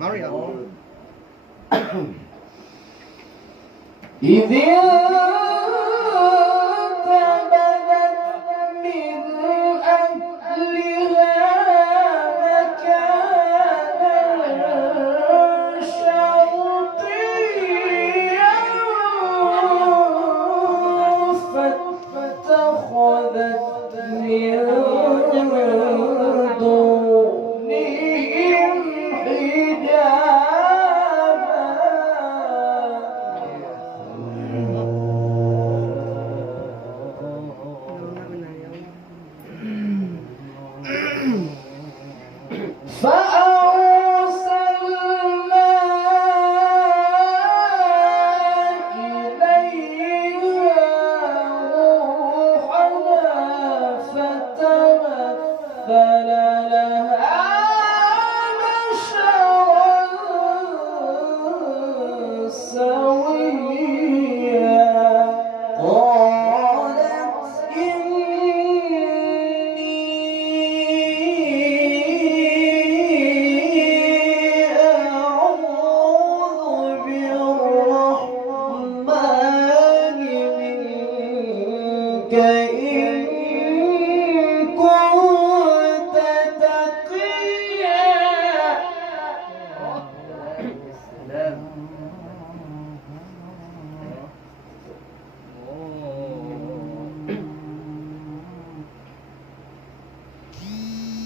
مريم إذ انتبذت من أهلها مكانا شرقيا فاتخذت من دونهم فأرسلنا إليها روحنا فتمثل لها بشرا سويا قالت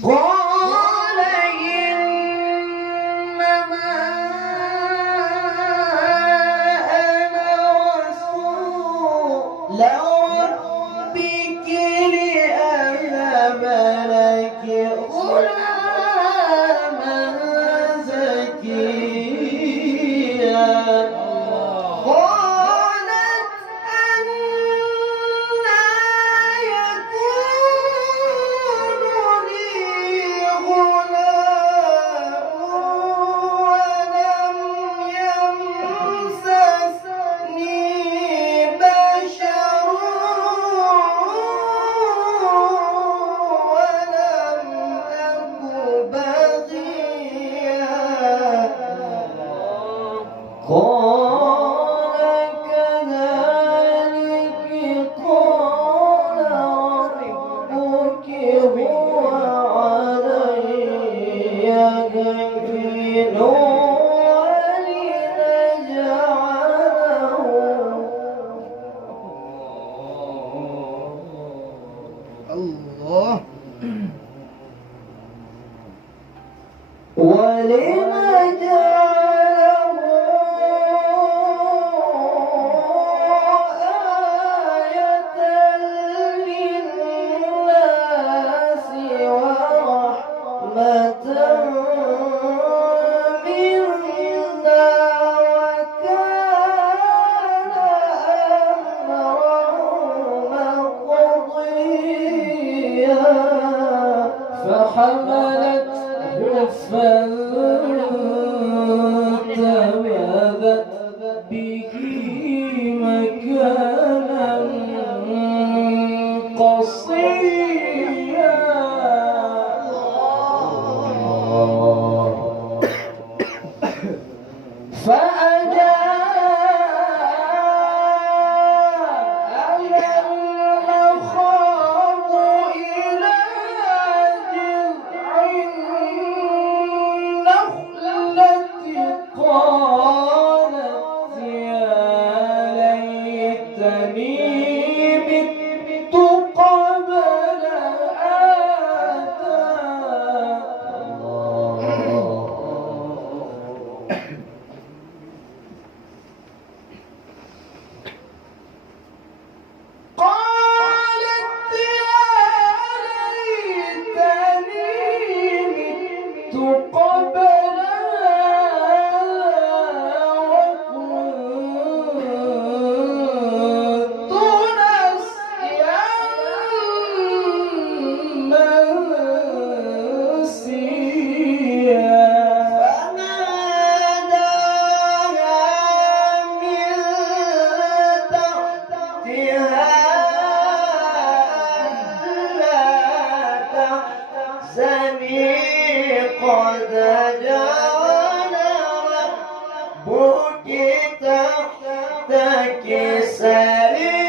قال إنما أنا رسول ربك لأهب لك غلاما زكيا قالت أنى يكون لي غلام ولم يمسسني بشر ولم أك بغيا قال كذلك قال ربك هو علي هين الله ولنجعله آية للناس ورحمة منا وكان أمرا مقضيا فحملته فانتبذت به مكانا قصيا قد جعل ربك تحتك سريا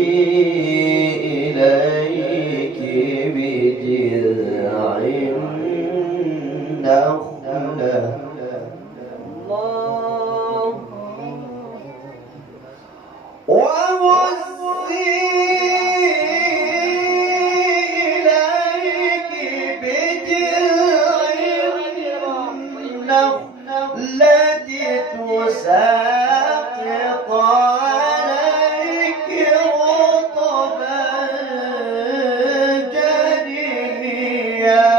وهزي إليك بجذع النخلة التي تساقط عليك رطبا جنيا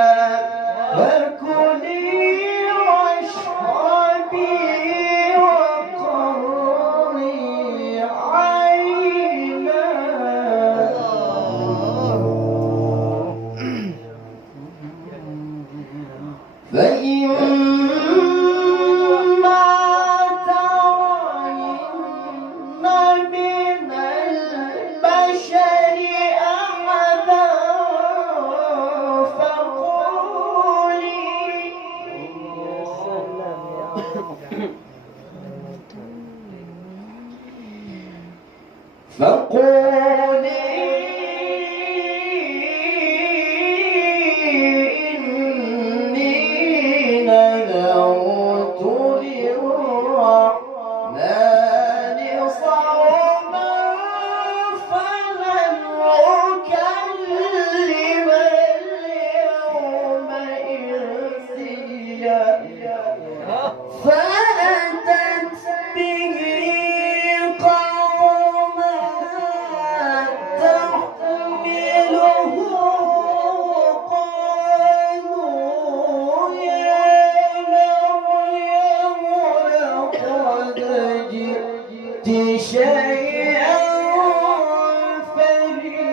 فكلي واشربي وقري عينا فإما ترين من البشر أحدا فقولي فأتت به قومها تحمله قالوا يا مريم لقد جئت شيئا فريا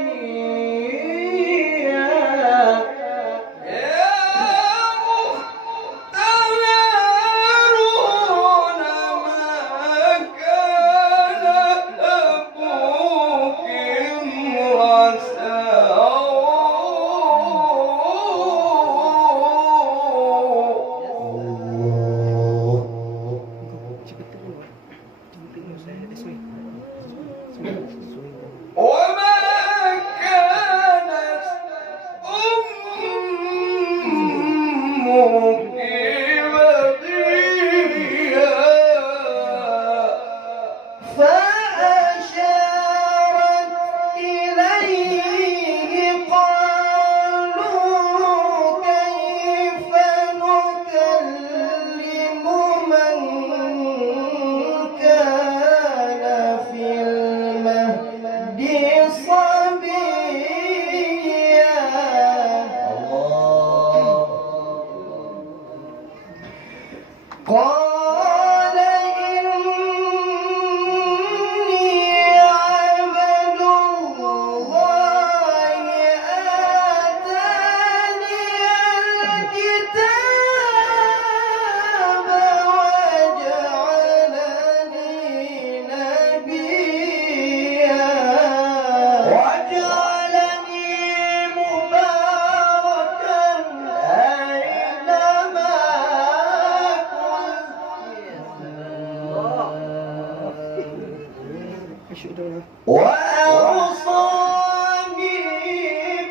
وأوصاني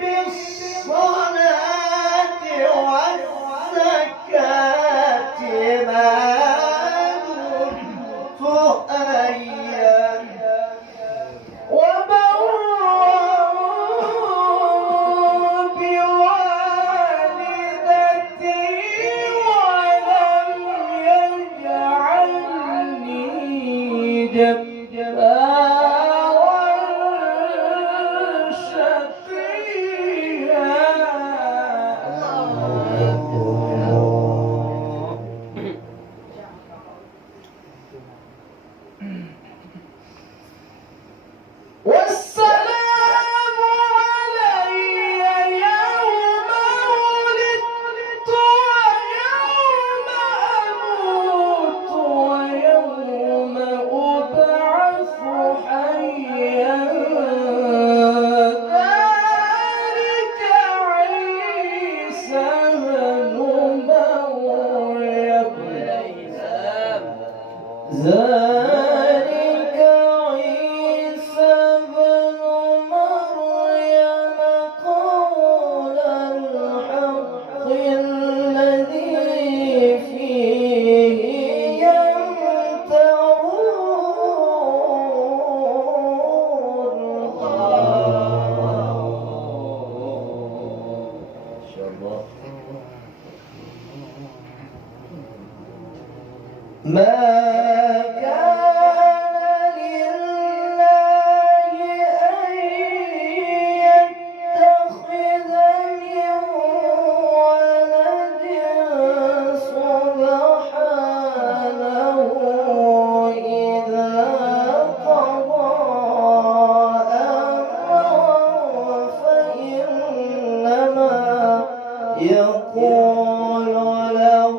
بالصلاة والزكاة ما دمت حيا وبرا بوالدتي ولم يجعلني جبارا شقيا والسلام علي يوم ولدت ويوم أموت ويوم أبعث حيا ذلك عيسى بن مريم ذلك عيسى بن مريم قول الحق الذي فيه يمترون ما كان لله أن يتخذ من ولد سبحانه إذا قضى أمرا فإنما يقول له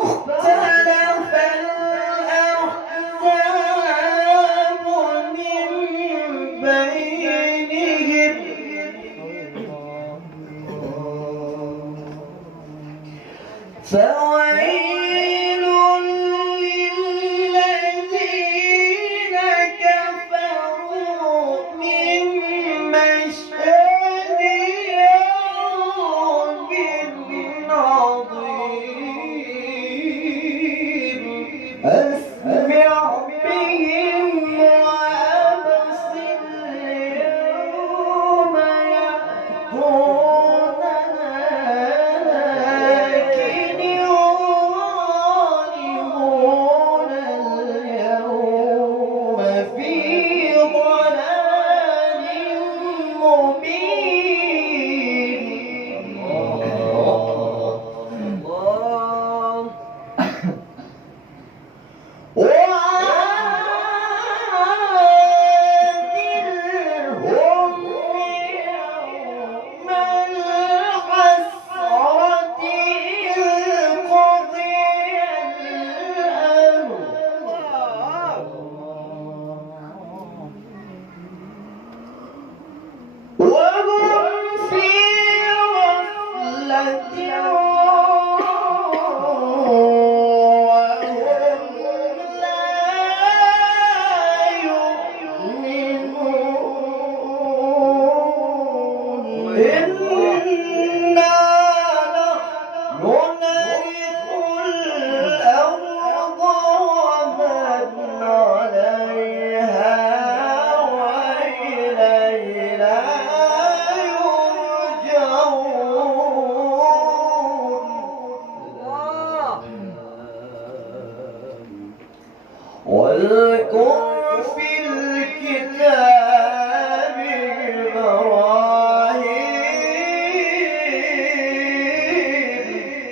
فاختلف الأحزاب من بينهم فويل للذين كفروا من مشهد يوم عظيم أسمع بهم وأبصر يوم يأتوننا لكن الظالمون اليوم في ضلال مبين وعادلهم يوم الحسرة إذ قضي الأمر وهم في غفلة وهم لا يؤمنون إنا نحن نرث الأرض ومن عليها وإلينا يرجعون واذكر في الكتاب إبراهيم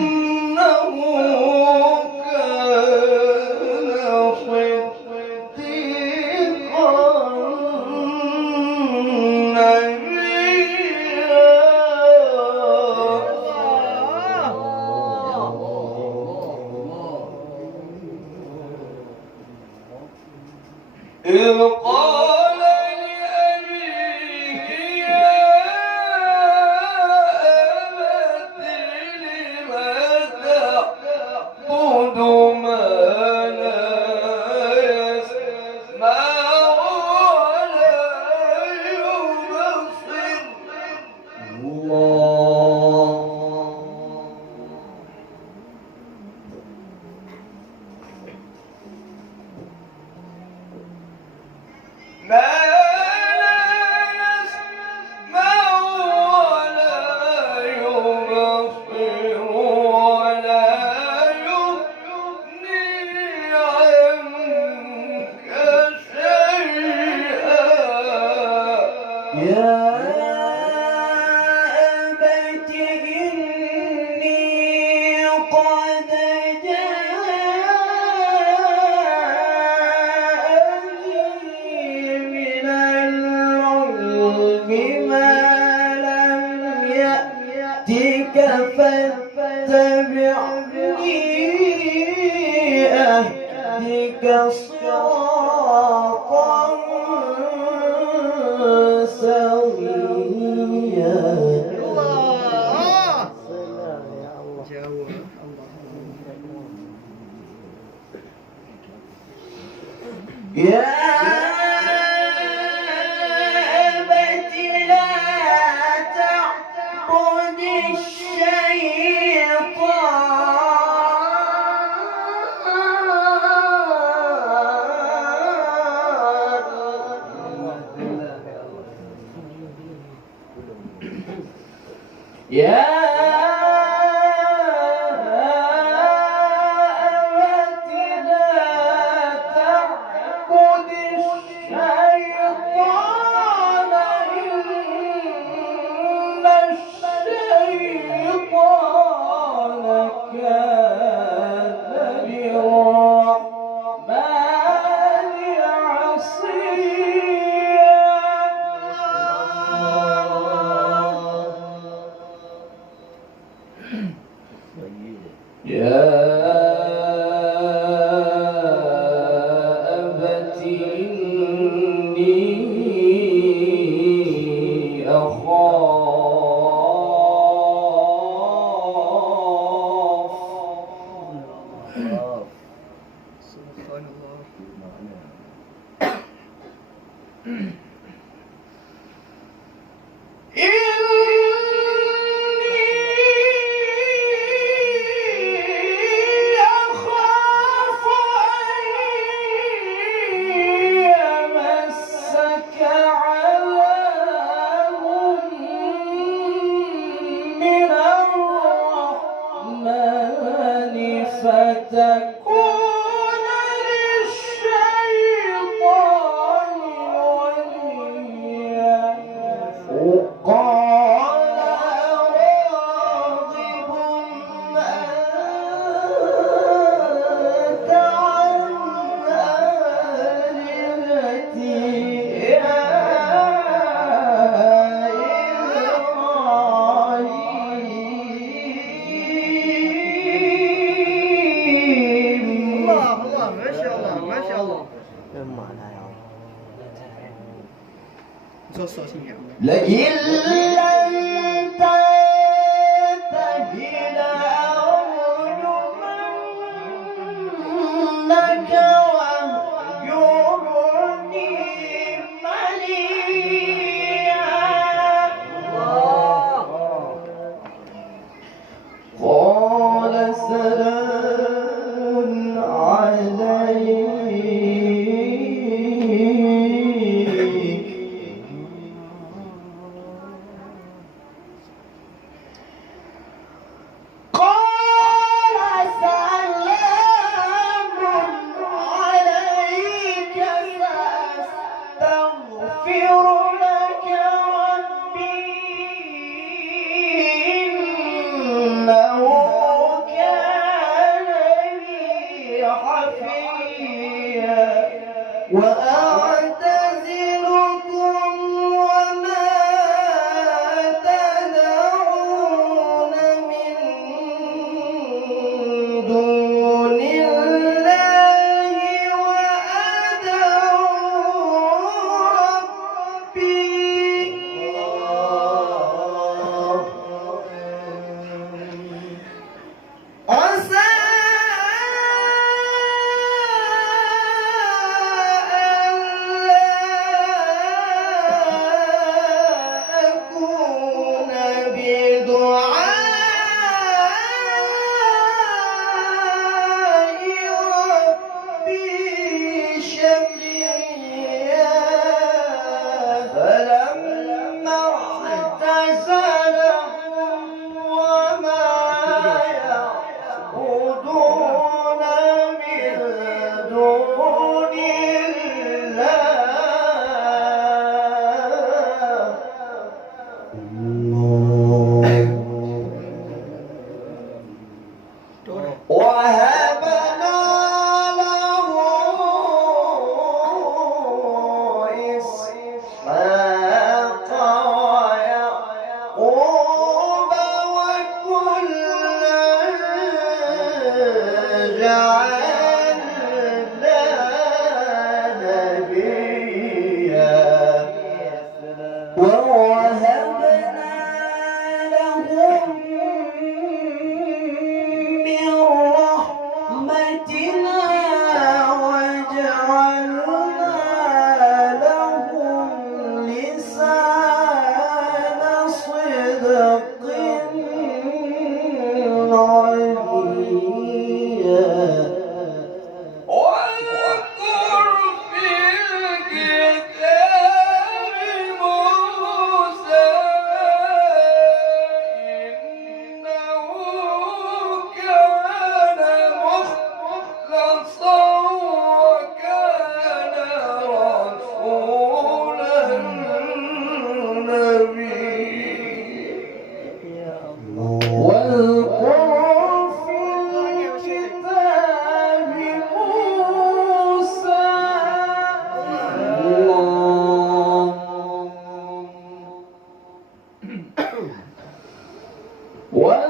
إنه كان صديقا إذ قال لأبيه يا أبت لم تعبد ما لا يسمع ولا يبصر ما لا يسمع ولا يبصر ولا يغني عنك شيئا يا أبت إني قد فاتبعني أهدك صراطا سويا الله جاوب يا أبت لا تعبد يا أبت لا تعبد الشيطان إن الشيطان كان للرحمن عصيا يا أبت إني أخاف سبحان الله فتكون للشيطان وليا وقال راغب أنت عن آلهتي يا ما شاء الله ما شاء الله做手信仰 لئن لم تنته لأرجمنك واهجرني مليا قال سلام عليك. وأعتزلكم وما تدعون من دون الله وأدعو ربي عسى وهبنا له إسحاق ويعقوب وكلا جعلنا نبيا ووهبنا لهم من رحمتنا وجعلنا لهم لسان صدق عليا واذكر في الكتاب موسى إنه كان مخلصا وكان رسولا نبيا واذكر في الكتاب موسى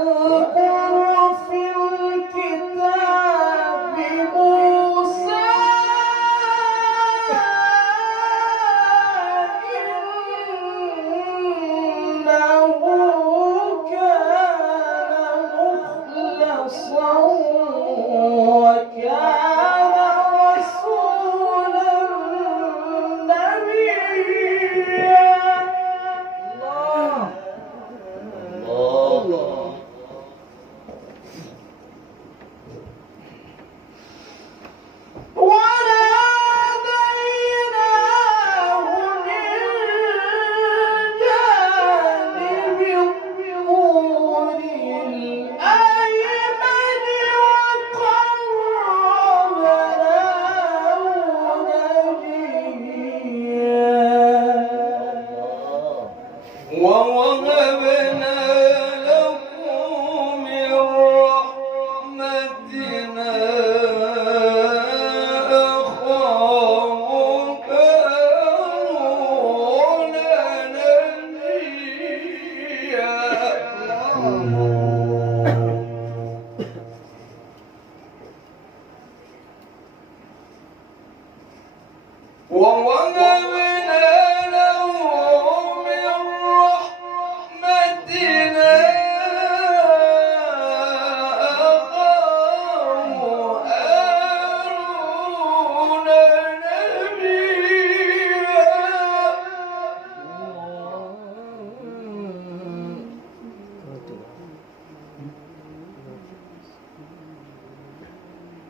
واذكر في الكتاب موسى إنه كان مخلصا وكان رسولا نبيا الله وناديناه من جانب الطور الأيمن وقربناه نجيا ووهبنا له من رحمتنا أخاه هارون نبيا ووهبنا له من رحمتنا أخاه هارون نبيا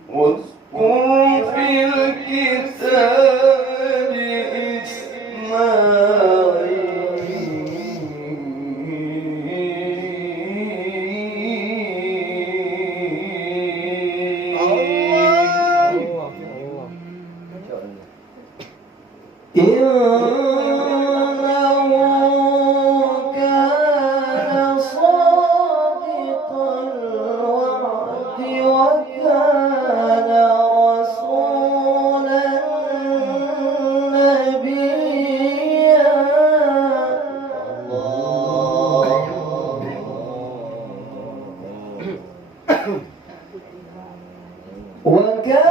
واذكر في الكتاب إنه كان صادق الوعد وكان رسولا أولئك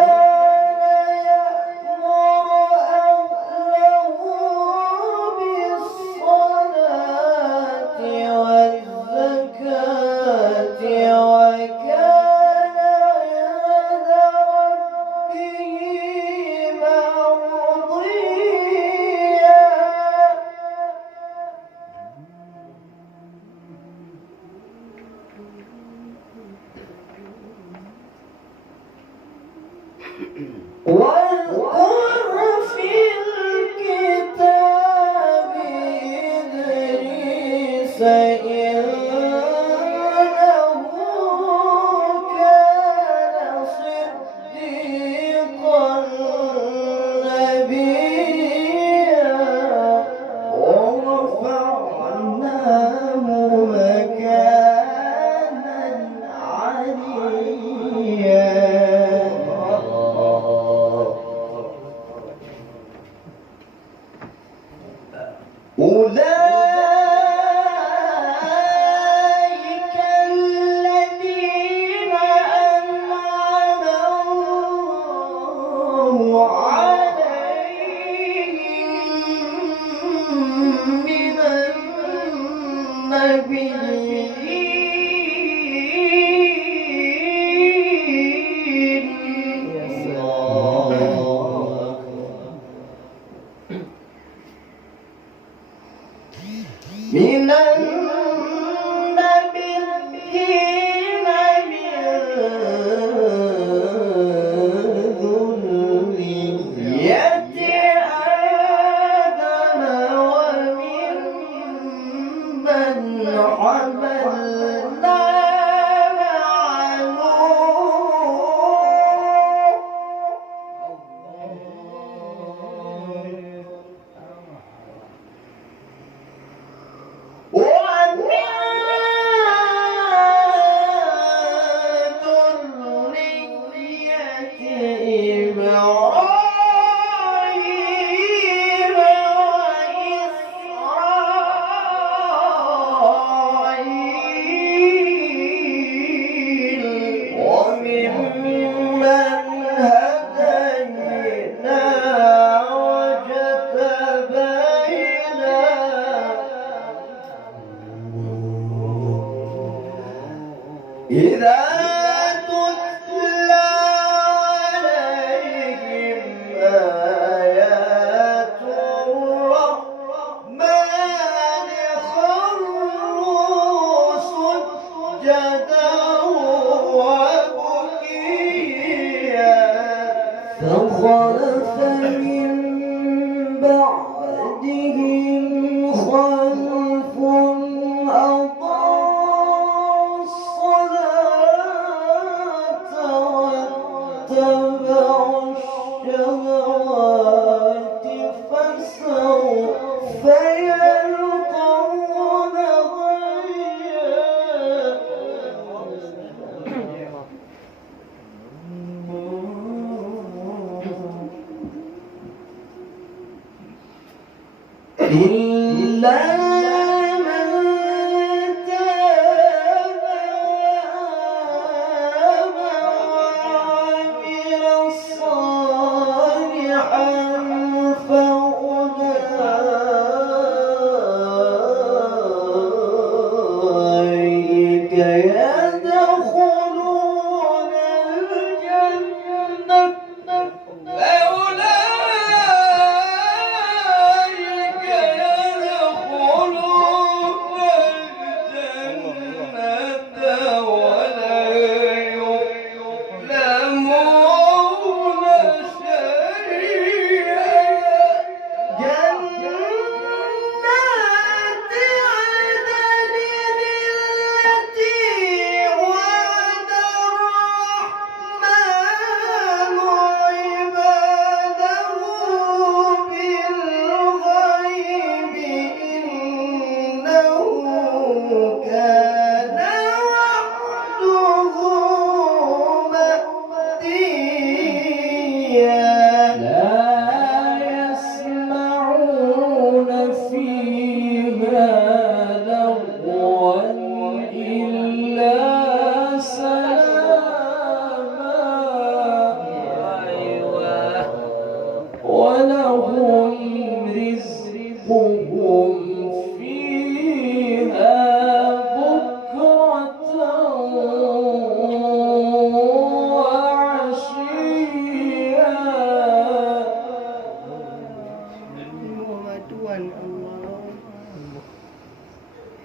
يدخلون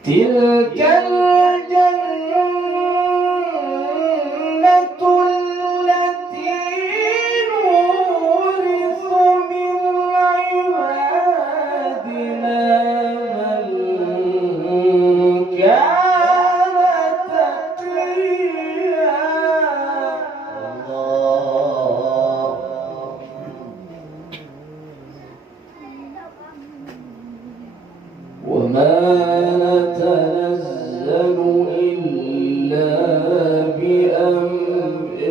تلك الجنة التي نورث من عبادنا من كان تقيا. وما نتنزل إلا بأمر